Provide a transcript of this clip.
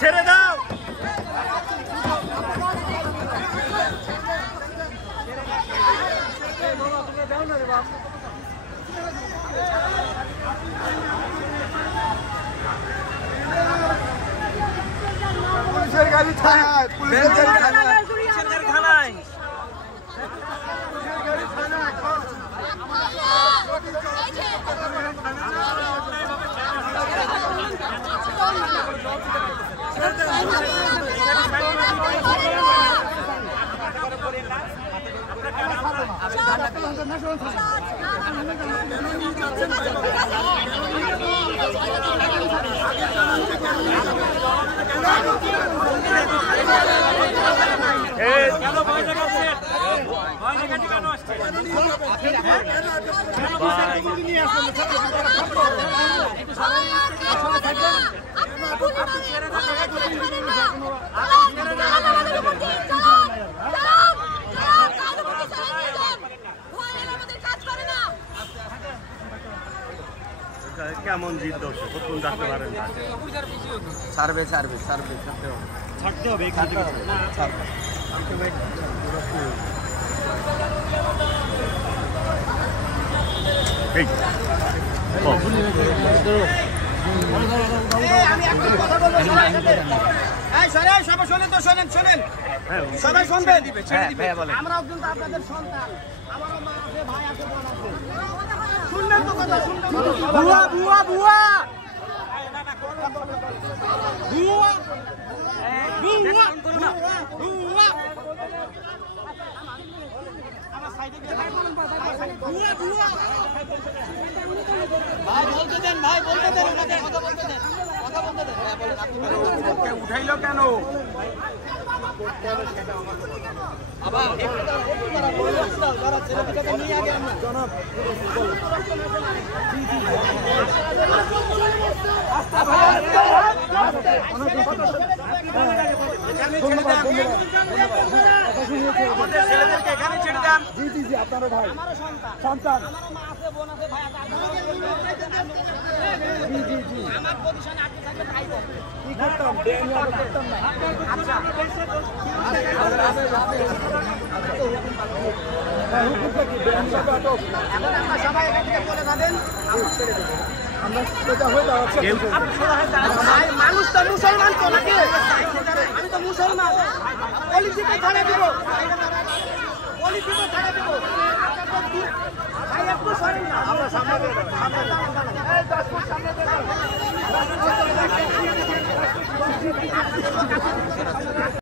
ছেড়ে দাও। পুলিশের গাড়ি থানায়, পুলিশের গাড়ি থানায়, পুলিশের গাড়ি থানায়। কেমন জিত হচ্ছে প্রথম ডাকতে পারেন না, ছাড়বে ছাড়বে ছাড়বে ছাড়তে হবে সবাই শুনবেন, আমরাও কিন্তু আপনাদের সন্তান, আমারও মা আছে, ভাই আছে, বোন আছে, শুনলেন তো কথা, বুয়া বুয়া বুয়া ভাই বলতে দেন, ভাই বলতে দেন, ওনাদের কথা বলতে দেন, কথা বলতে দেন। উঠাইলো কেন? আবার ছেলেটাকে নিয়ে আগে আমরা ছেলেদেরকে এখানে ছেড়ে দেন। জি জি জি, আপনারও ভাই আমারও সন্তান, সন্তান। আমারও মা আছে, বোন আছে, ভাই আছে, জি জি জি, আমার পজিশনে আটকে থাকলে তাই করবে। কি করতাম? বেআইনি আরো করতাম না। আচ্ছা হ্যাঁ, হুকুমটা কি? বেআইনি ভাবে আটক। এখন আমরা সবাই এখান থেকে চলে যাবেন। আমরা সোজা হয়ে দাঁড়াচ্ছি। ভাই, মানুষ তো মুসলমান তো নাকি? আমি তো মুসলমান, পলিটিকে ছাড়ে দিব, পলিটিকে ছাড়ে দিব। ভাই একটু সরেন না, আমরা সামনে